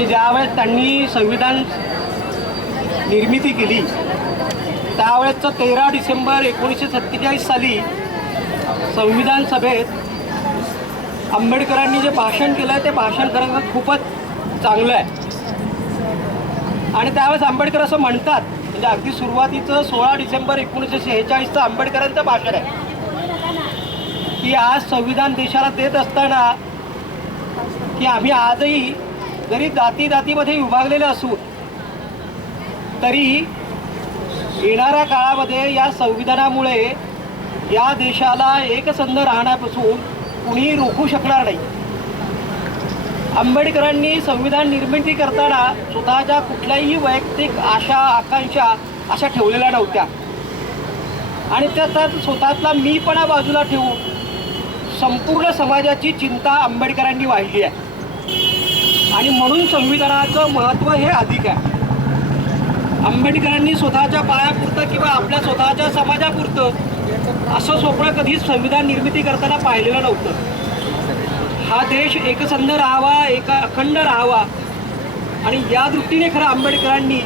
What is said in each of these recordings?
की ज्यावेळेस त्यांनी संविधान निर्मिती केली त्यावेळेसचं 13 डिसेंबर 1947 साली संविधान सभेत आंबेडकरांनी जे भाषण केलं ते भाषण खरं खूपच चांगलं आहे. आणि त्यावेळेस आंबेडकर असं म्हणतात, म्हणजे अगदी सुरुवातीचं 16 डिसेंबर 1946चं आंबेडकरांचं भाषण आहे की आज संविधान देशाला देत असताना की आम्ही आजही जरी जातीमध्ये विभागलेले असू तरी येणाऱ्या काळामध्ये या संविधानामुळे या देशाला एकसंध राहण्यापासून कुणीही रोखू शकणार नाही. आंबेडकरांनी संविधान निर्मिती करताना स्वतःच्या कुठल्याही वैयक्तिक आशा आकांक्षा अशा ठेवलेल्या नव्हत्या आणि त्यात स्वतःतला मीपणा बाजूला ठेवून संपूर्ण समाजाची चिंता आंबेडकरांनी वाहिली आहे. आणि म्हणून संविधानाचं महत्त्व हे अधिक आहे. आंबेडकरांनी स्वतःच्या पायापुरतं किंवा आपल्या स्वतःच्या समाजापुरतं असं स्वप्न कधीच संविधान निर्मिती करताना पाहिलेलं नव्हतं. हा देश एकसंध राहावा, अखंड राहावा आणि या दृष्टीने खरं आंबेडकरांनी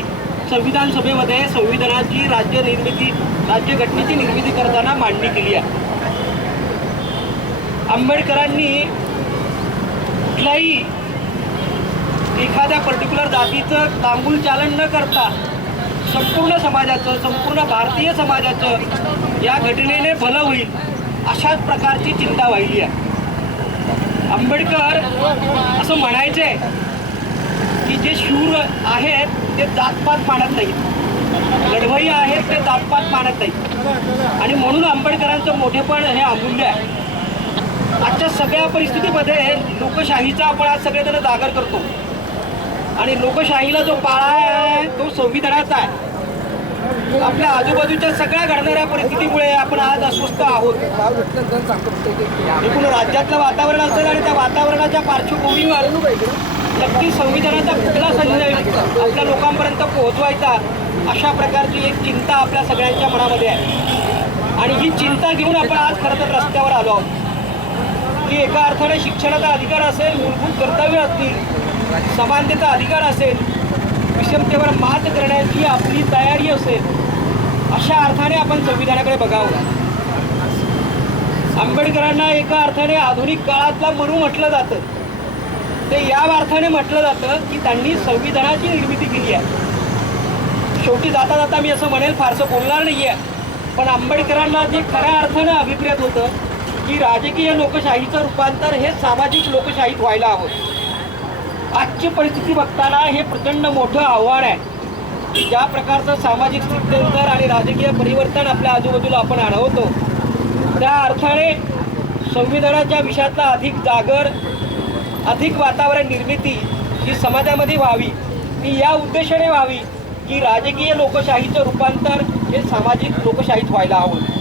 संविधान सभेमध्ये संविधानाची राज्यघटनेची निर्मिती करताना मांडणी केली आहे. आंबेडकरांनी कुठल्याही एखाद्या पर्टिक्युलर जातीचं तांबूल चालन न करता संपूर्ण समाजाचं, संपूर्ण भारतीय समाजाचं या घटनेने भलं होईल अशाच प्रकारची चिंता वाहिली आहे. आंबेडकर असं म्हणायचे की जे शूर आहेत ते जातपात मानत नाहीत, लढवई आहेत ते जातपात मानत नाहीत आणि म्हणून आंबेडकरांचं मोठेपण हे अमूल्य आहे. आजच्या सगळ्या परिस्थितीमध्ये लोकशाहीचा आपण आज सगळेजण जागर करतो आणि लोकशाहीला जो पाळा आहे तो संविधानाचा आहे. आपल्या आजूबाजूच्या सगळ्या घडणाऱ्या परिस्थितीमुळे आपण आज अस्वस्थ आहोत. एकूण राज्यातलं वातावरण असेल आणि त्या वातावरणाच्या पार्श्वभूमीवर नक्की संविधानाचा कुठला संदेश आपल्या लोकांपर्यंत पोहोचवायचा अशा प्रकारची एक चिंता आपल्या सगळ्यांच्या मनामध्ये आहे आणि ही चिंता घेऊन आपण आज खरं तर रस्त्यावर आलो आहोत की एका अर्थाने शिक्षणाचा अधिकार असेल, मूलभूत कर्तव्य असतील, समानतेचा अधिकार असेल, विषमतेवर मात करण्याची आपली तयारी असेल, अशा अर्थाने आपण संविधानाकडे बघावं. आंबेडकरांना एका अर्थाने आधुनिक काळातला मनू म्हटलं जातं. ते या अर्थाने म्हटलं जातं की त्यांनी संविधानाची निर्मिती केली आहे. शेवटी जाता जाता मी असं म्हणेल, फारसं बोलणार नाही आहे, पण आंबेडकरांना जे खऱ्या अर्थानं अभिप्रेत होतं की राजकीय लोकशाहीचं रूपांतर हे सामाजिक लोकशाहीत व्हायला हवं. आजची परिस्थिती बघताना हे प्रचंड मोठं आव्हान आहे. ज्या प्रकारचं सामाजिक स्थित्यंतर आणि राजकीय परिवर्तन आपल्या आजूबाजूला आपण अनुभवतो त्या अर्थाने संविधानाच्या विषयातला अधिक जागर, अधिक वातावरण निर्मिती ही समाजामध्ये व्हावी, ती या उद्देशाने व्हावी की राजकीय लोकशाहीचं रूपांतर हे सामाजिक लोकशाहीत व्हायला हवं.